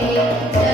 Yeah. you.